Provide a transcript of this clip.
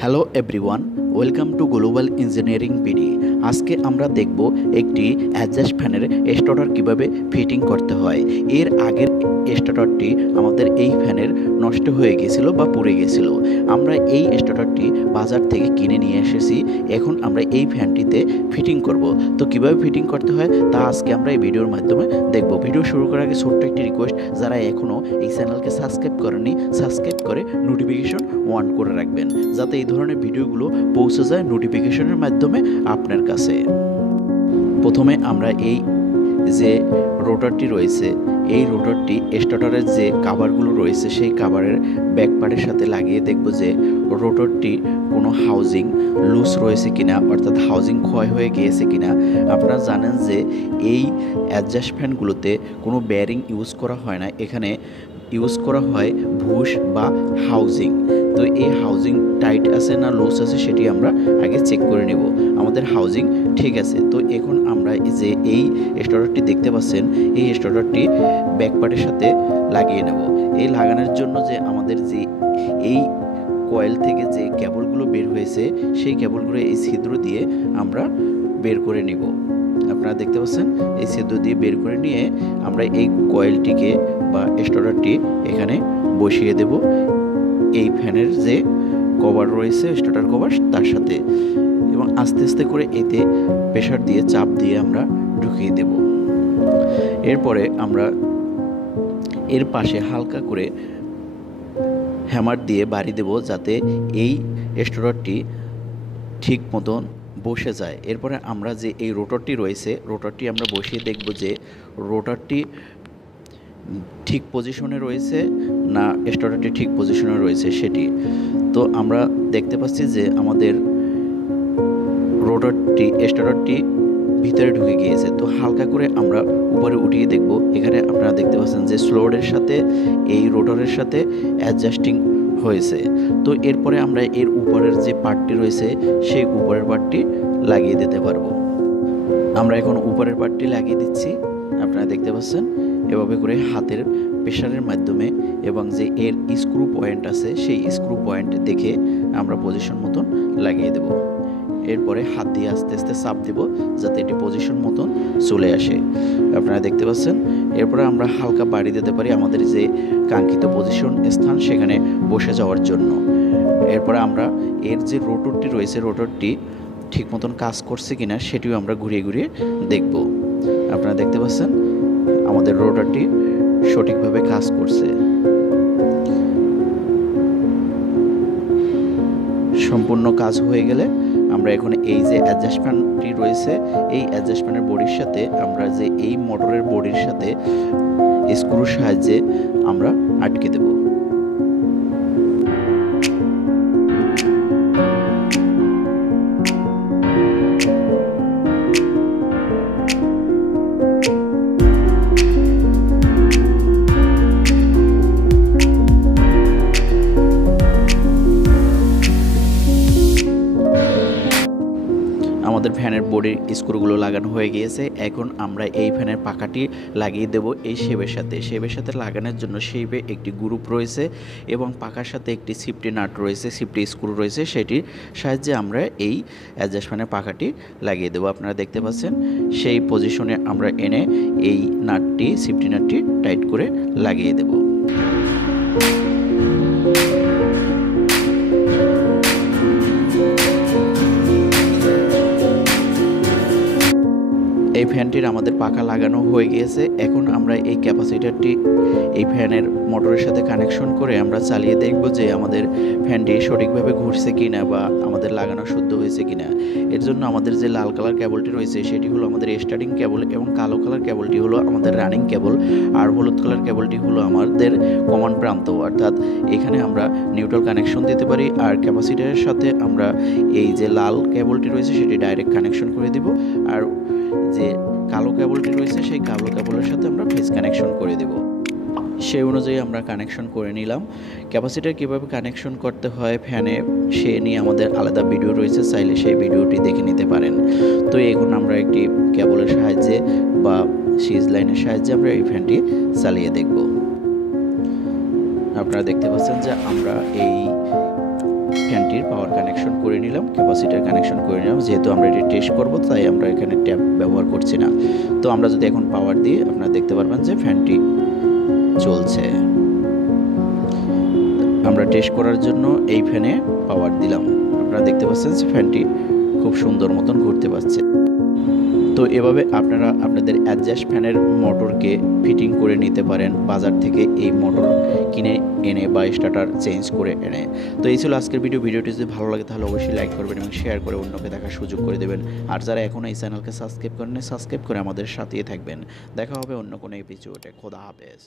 Hello everyone, welcome to global engineering BD. আজকে আমরা দেখব একটি অ্যাডজাস্ট ফ্যানের স্টার্টার কিভাবে ফিটিং করতে হয়। এর আগের স্টার্টারটি আমাদের এই ফ্যানের নষ্ট হয়ে গেছিল বা পুড়ে গেছিল। আমরা এই স্টার্টারটি বাজার থেকে কিনে নিয়ে এসেছি। এখন আমরা এই ফ্যানটিতে ফিটিং করব। তো কিভাবে ফিটিং করতে হয় তা আজকে আমরা এই ভিডিওর মাধ্যমে দেখব। ভিডিও শুরু করার আগে ছোট্ট একটি রিকোয়েস্ট, যারা এখনও এই চ্যানেলকে সাবস্ক্রাইব করেননি, সাবস্ক্রাইব করে নোটিফিকেশন অন করে রাখবেন, যাতে এই ধরনের ভিডিওগুলো পৌঁছে যায় নোটিফিকেশনের মাধ্যমে আপনার কাছে। প্রথমে আমরা এই যে রোটারটি রয়েছে, এই রোটারটি স্টার্টারের যে কাভারগুলো রয়েছে সেই কাভারের ব্যাক পার্টের সাথে লাগিয়ে দেখব যে রোটারটি কোনো হাউজিং লুজ রয়েছে কিনা, অর্থাৎ হাউজিং ক্ষয় হয়ে গিয়েছে কিনা। আপনারা জানেন যে এই অ্যাডজাস্ট ফ্যানগুলোতে কোনো বেয়ারিং ইউজ করা হয় না, এখানে ইউজ করা হয় বুশ বা হাউজিং। তো এই হাউজিং টাইট আছে না লুজ আছে সেটি আমরা আগে চেক করে নেব। আমাদের হাউজিং ঠিক আছে। তো এখন আমরা যে এই স্টার্টারটি দেখতে পাচ্ছেন, এই স্টার্টারটি ব্যাক পার্টের সাথে লাগিয়ে নেব। এই লাগানোর জন্য যে আমাদের যে এই কয়েল থেকে যে কেবলগুলো বের হয়েছে সেই কেবলগুলো এই ছিদ্র দিয়ে আমরা বের করে নেব। আপনারা দেখতে পাচ্ছেন এই ছিদ্র দিয়ে বের করে নিয়ে আমরা এই কয়েলটিকে বা স্টার্টারটি এখানে বসিয়ে দেব এই ফ্যানের যে কভার রয়েছে, স্টার্টার কভার তার সাথে, এবং আস্তে আস্তে করে এতে প্রেসার দিয়ে চাপ দিয়ে আমরা ঢুকিয়ে দেব। এরপরে আমরা এর পাশে হালকা করে হ্যামার দিয়ে বাড়ি দেব, যাতে এই স্টার্টারটি ঠিক মতন বসে যায়। এরপরে আমরা যে এই রোটারটি রয়েছে, রোটারটি আমরা বসিয়ে দেখব যে রোটারটি ঠিক পজিশনে রয়েছে না স্টার্টারটি ঠিক পজিশনে রয়েছে সেটি। তো আমরা দেখতে পাচ্ছি যে আমাদের স্টার্টারটি ভিতরে ঢুকে গিয়েছে। তো হালকা করে আমরা উপরে উঠিয়ে দেখব। এখানে আপনারা দেখতে পাচ্ছেন যে স্লোডের সাথে এই রোটারের সাথে অ্যাডজাস্টিং হয়েছে। তো এরপরে আমরা এর উপরের যে পার্টটি রয়েছে সেই উপরের পার্টটি লাগিয়ে দিতে পারবো। আমরা এখন উপরের পার্টটি লাগিয়ে দিচ্ছি। আপনারা দেখতে পাচ্ছেন এভাবে করে হাতের প্রেসারের মাধ্যমে, এবং যে এর স্ক্রু পয়েন্ট আছে সেই স্ক্রু পয়েন্ট দেখে আমরা পজিশন মতন লাগিয়ে দেব। এরপরে হাত দিয়ে আস্তে আস্তে চাপ দেব যাতে এটি পজিশন মতন চলে আসে। আপনারা দেখতে পাচ্ছেন। এরপরে আমরা হালকা বাড়ি দিতে পারি আমাদের যে কাঙ্ক্ষিত পজিশন স্থান সেখানে বসে যাওয়ার জন্য। এরপরে আমরা এর যে রোটরটি রয়েছে, রোটরটি ঠিক মতন কাজ করছে কিনা সেটিও আমরা ঘুরিয়ে ঘুরিয়ে দেখব। আপনারা দেখতে পাচ্ছেন আমাদের রোটারটি সঠিকভাবে কাজ করছে। সম্পূর্ণ কাজ হয়ে গেলে আমরা এখন এই যে অ্যাডজাস্ট ফ্যানটি রয়েছে, এই অ্যাডজাস্ট ফ্যানের বডির সাথে আমরা যে এই মোটরের বডির সাথে স্ক্রুর সাহায্যে আমরা আটকে দেব। আমাদের ফ্যানের বডির স্ক্রুগুলো লাগানো হয়ে গিয়েছে। এখন আমরা এই ফ্যানের পাখাটি লাগিয়ে দেব এই শেপের সাথে। শেপের সাথে লাগানোর জন্য শেপে একটি গ্রুপ রয়েছে এবং পাখার সাথে একটি সিফটি নাট রয়েছে, সিফটি স্ক্রু রয়েছে, সেটির সাহায্যে আমরা এই অ্যাডজাস্ট ফ্যানের পাখাটি লাগিয়ে দেব। আপনারা দেখতে পাচ্ছেন সেই পজিশনে আমরা এনে এই নাটটি, সিফটি নাটটি টাইট করে লাগিয়ে দেব। এই ফ্যানটির আমাদের পাখা লাগানো হয়ে গিয়েছে। এখন আমরা এই ক্যাপাসিটারটি এই ফ্যানের মোটরের সাথে কানেকশন করে আমরা চালিয়ে দেখব যে আমাদের ফ্যানটি সঠিকভাবে ঘুরছে কিনা বা আমাদের লাগানো শুদ্ধ হয়েছে কিনা। এর জন্য আমাদের যে লাল কালার কেবলটি রয়েছে সেটি হলো আমাদের স্টার্টিং কেবল, এবং কালো কালার কেবলটি হলো আমাদের রানিং কেবল, আর হলুদ কালার কেবলটি হলো আমাদের কমন প্রান্ত। অর্থাৎ এখানে আমরা নিউট্রাল কানেকশন দিতে পারি, আর ক্যাপাসিটারের সাথে আমরা এই যে লাল কেবলটি রয়েছে সেটি ডাইরেক্ট কানেকশন করে দিব, আর যে কালো কেবলটি রয়েছে সেই কালো কেবলের সাথে আমরা ফেজ কানেকশন করে দেব। সেই অনুযায়ী আমরা কানেকশন করে নিলাম। ক্যাপাসিটার কীভাবে কানেকশন করতে হয় ফ্যানে সে নিয়ে আমাদের আলাদা ভিডিও রয়েছে, চাইলে সেই ভিডিওটি দেখে নিতে পারেন। তো এখন আমরা একটি কেবলের সাহায্যে বা সিজ লাইনের সাহায্যে আমরা এই ফ্যানটি চালিয়ে দেখব। আপনারা দেখতে পাচ্ছেন যে আমরা এই ফ্যানটির পাওয়ার কানেকশন করে নিলাম, ক্যাপাসিটার কানেকশন করে নিলাম। যেহেতু আমরা এটি টেস্ট করব তাই আমরা এখানে ট্যাপ ব্যবহার করছি না। তো আমরা যদি এখন পাওয়ার দিই আপনারা দেখতে পারবেন যে ফ্যানটি চলছে। আমরা টেস্ট করার জন্য এই ফ্যানে পাওয়ার দিলাম। আপনারা দেখতে পাচ্ছেন যে ফ্যানটি খুব সুন্দর মতন ঘুরতে পারছে। তো এভাবে আপনারা আপনাদের অ্যাডজাস্ট ফ্যানের মোটরকে ফিটিং করে নিতে পারেন বাজার থেকে এই মোটর কিনে এনে বা স্টার্টার চেঞ্জ করে এনে। তো এই ছিল আজকের ভিডিওটি যদি ভালো লাগে তাহলে অবশ্যই লাইক করবেন এবং শেয়ার করে অন্যকে দেখার সুযোগ করে দেবেন। আর যারা এখনও এই চ্যানেলকে সাবস্ক্রাইব করেন সাবস্ক্রাইব করে আমাদের সাথেই থাকবেন। দেখা হবে অন্য কোনো এপিসোডে। খোদা হাফেজ।